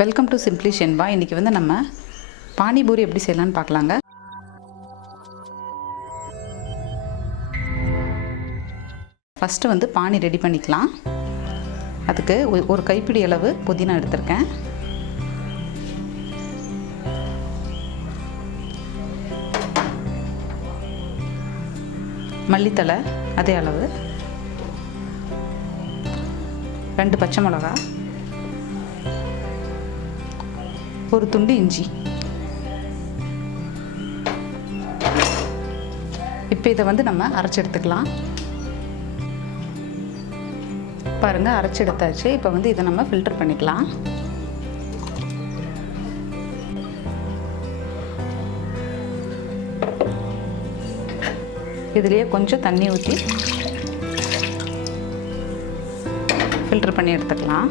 Welcome to simply Shenba. இன்றைக்கி வந்து நம்ம பானி பூரி எப்படி செய்யலான்னு பார்க்கலாங்க. ஃபஸ்ட்டு வந்து பானி ரெடி பண்ணிக்கலாம். அதுக்கு ஒரு கைப்பிடி அளவு புதினா எடுத்திருக்கேன். மல்லித்தலை அதே அளவு, 2 பச்சை மிளகா, ஒரு துண்டு இஞ்சி. இப்போ இதை வந்து நம்ம அரைச்சி எடுத்துக்கலாம். பாருங்கள், அரைச்சி எடுத்தாச்சு. இப்போ வந்து இதை நம்ம ஃபில்டர் பண்ணிக்கலாம். இதுலேயே கொஞ்சம் தண்ணி ஊற்றி ஃபில்டர் பண்ணி எடுத்துக்கலாம்.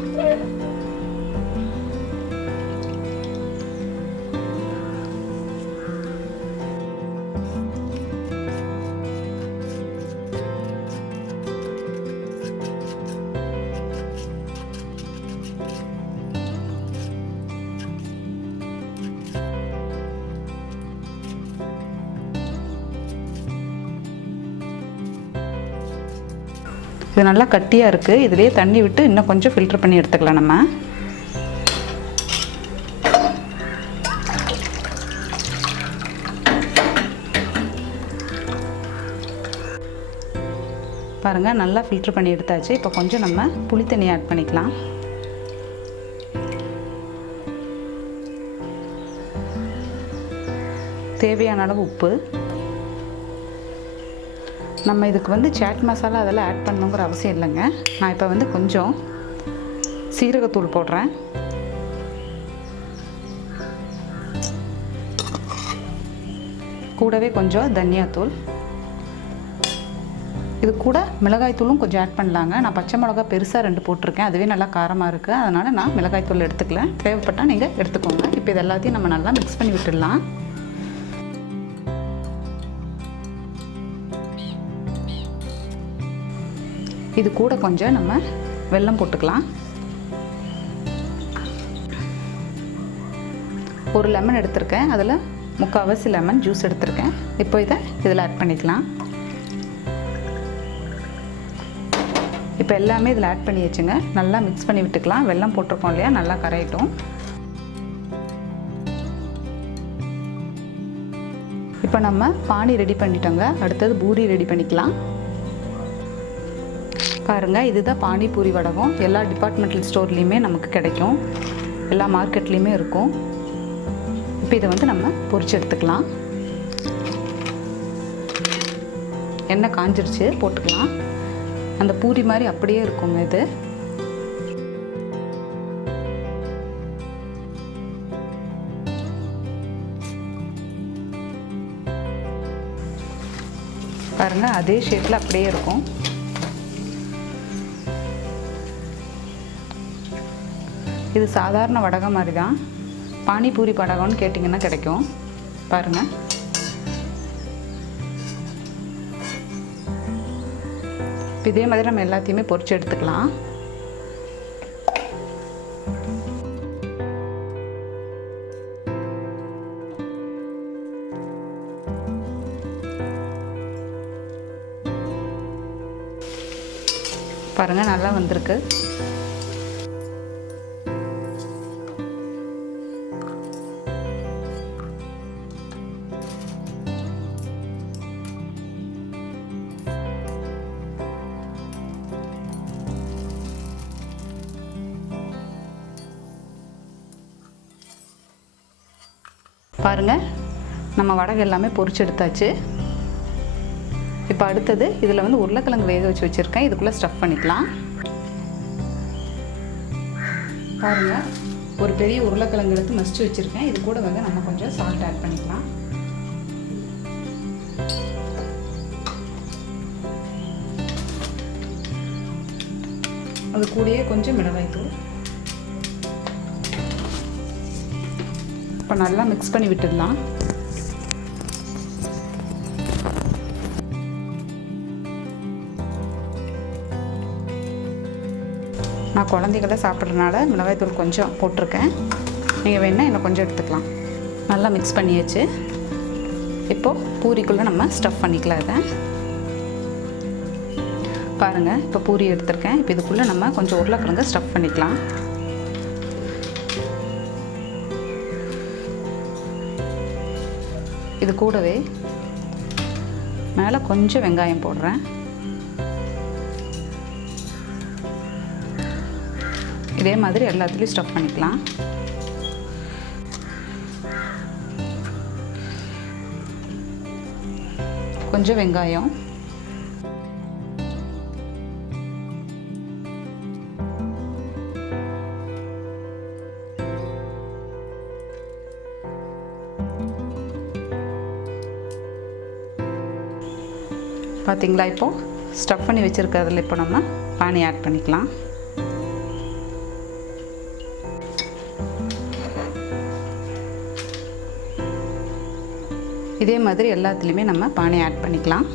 இது நல்லா கட்டியாக இருக்குது. இதிலே தண்ணி விட்டு இன்னும் கொஞ்சம் ஃபில்டர் பண்ணி எடுத்துக்கலாம். நம்ம பாருங்கள், நல்லா ஃபில்டர் பண்ணி எடுத்தாச்சு. இப்போ கொஞ்சம் நம்ம புளி தண்ணி ஆட் பண்ணிக்கலாம். தேவையான அளவு உப்பு. நம்ம இதுக்கு வந்து சாட் மசாலா அதெல்லாம் ஆட் பண்ணணுங்கிற அவசியம் இல்லைங்க. நான் இப்போ வந்து கொஞ்சம் சீரகத்தூள் போடுறேன். கூடவே கொஞ்சம் தனியாத்தூள். இது கூட மிளகாய்த்தூளும் கொஞ்சம் ஆட் பண்ணலாங்க. நான் பச்சை மிளகா பெருசாக 2 போட்டிருக்கேன். அதுவே நல்லா காரமாக இருக்குது. அதனால் நான் மிளகாய்த்தூள் எடுத்துக்கல. தேவைப்பட்டால் நீங்கள் எடுத்துக்கோங்க. இப்போ இது எல்லாத்தையும் நம்ம நல்லா மிக்ஸ் பண்ணி விட்டுடலாம். இது கூட கொஞ்சம் நம்ம வெல்லம் போட்டுக்கலாம். ஒரு லெமன் எடுத்திருக்கேன். அதில் 3/4 லெமன் ஜூஸ் எடுத்திருக்கேன். இப்போ இதை இதில் ஆட் பண்ணிக்கலாம். இப்போ எல்லாமே இதில் ஆட் பண்ணி வச்சுங்க. நல்லா மிக்ஸ் பண்ணி விட்டுக்கலாம். வெல்லம் போட்டிருக்கோம் இல்லையா, நல்லா கரையட்டும். இப்போ நம்ம பானி ரெடி பண்ணிட்டோங்க. அடுத்தது பூரி ரெடி பண்ணிக்கலாம். பாருங்கள், இதுதான் பானி பூரி வடகம். எல்லா டிபார்ட்மெண்டல் ஸ்டோர்லேயுமே நமக்கு கிடைக்கும். எல்லா மார்க்கெட்லேயுமே இருக்கும். இப்போ இதை வந்து நம்ம பொரிச்சு எடுத்துக்கலாம். எண்ணெய் காஞ்சிருச்சு, போட்டுக்கலாம். அந்த பூரி மாதிரி அப்படியே இருக்குங்க இது. பாருங்கள், அதே ஷேப்பில் அப்படியே இருக்கும். இது சாதாரண வடகம் மாதிரி தான். பானிபூரி வடகம்னு கேட்டிங்கன்னா கிடைக்கும். பாருங்கள், இதே மாதிரி நம்ம எல்லாத்தையுமே பொரிச்சு எடுத்துக்கலாம். பாருங்கள், நல்லா வந்திருக்கு. பாருங்கள், நம்ம வடகம் எல்லாமே பொரிச்சு எடுத்தாச்சு. இப்போ அடுத்தது இதில் வந்து உருளைக்கிழங்கு வேக வச்சு வச்சுருக்கேன். இதுக்குள்ளே ஸ்டஃப் பண்ணிக்கலாம். பாருங்கள், ஒரு பெரிய உருளைக்கிழங்கு எடுத்து மசிச்சு வச்சுருக்கேன். இது கூட வந்து நம்ம கொஞ்சம் சால்ட் ஆட் பண்ணிக்கலாம். அது கூடயே கொஞ்சம் மிளகாய்த்தூள். இப்போ நல்லா மிக்ஸ் பண்ணி விட்டுடலாம். நான் குழந்தைகள சாப்பிட்றதுனால மிளகாய்த்தூள் கொஞ்சம் போட்டிருக்கேன். நீங்கள் வேணால் இன்னும் கொஞ்சம் எடுத்துக்கலாம். நல்லா மிக்ஸ் பண்ணியாச்சு. இப்போது பூரிக்குள்ளே நம்ம ஸ்டஃப் பண்ணிக்கலாம். இதை பாருங்கள், இப்போ பூரி எடுத்திருக்கேன். இப்போ இதுக்குள்ளே நம்ம கொஞ்சம் உருளைக்கிழங்கு ஸ்டஃப் பண்ணிக்கலாம். இது கூடவே மேலே கொஞ்சம் வெங்காயம் போடுறேன். இதே மாதிரி எல்லாத்துலேயும் ஸ்டஃப் பண்ணிக்கலாம். கொஞ்சம் வெங்காயம், பார்த்தீங்களா? இப்போது ஸ்டஃப் பண்ணி வச்சுருக்கிறதுல இப்போ நம்ம பானி ஆட் பண்ணிக்கலாம். இதே மாதிரி எல்லாத்துலேயுமே நம்ம பானி ஆட் பண்ணிக்கலாம்.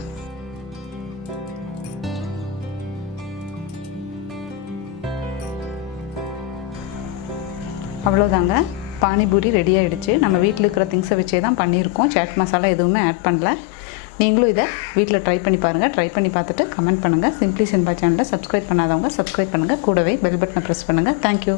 அவ்வளோதாங்க, பானிபூரி ரெடி ஆகிடுச்சு. நம்ம வீட்டில் இருக்கிற திங்ஸை வச்சே தான் பண்ணியிருக்கோம். சாட் மசாலா எதுவுமே ஆட் பண்ணல. நீங்களும் இதை வீட்டில் ட்ரை பண்ணி பாருங்கள். ட்ரை பண்ணி பார்த்துட்டு கமெண்ட் பண்ணுங்கள். சிம்பிளி சிம்பா சேனலை சப்ஸ்கிரைப் பண்ணாதவங்க சப்ஸ்கிரைப் பண்ணுங்கள். கூடவே பெல் பட்டனை ப்ரெஸ் பண்ணுங்கள். தேங்க்யூ.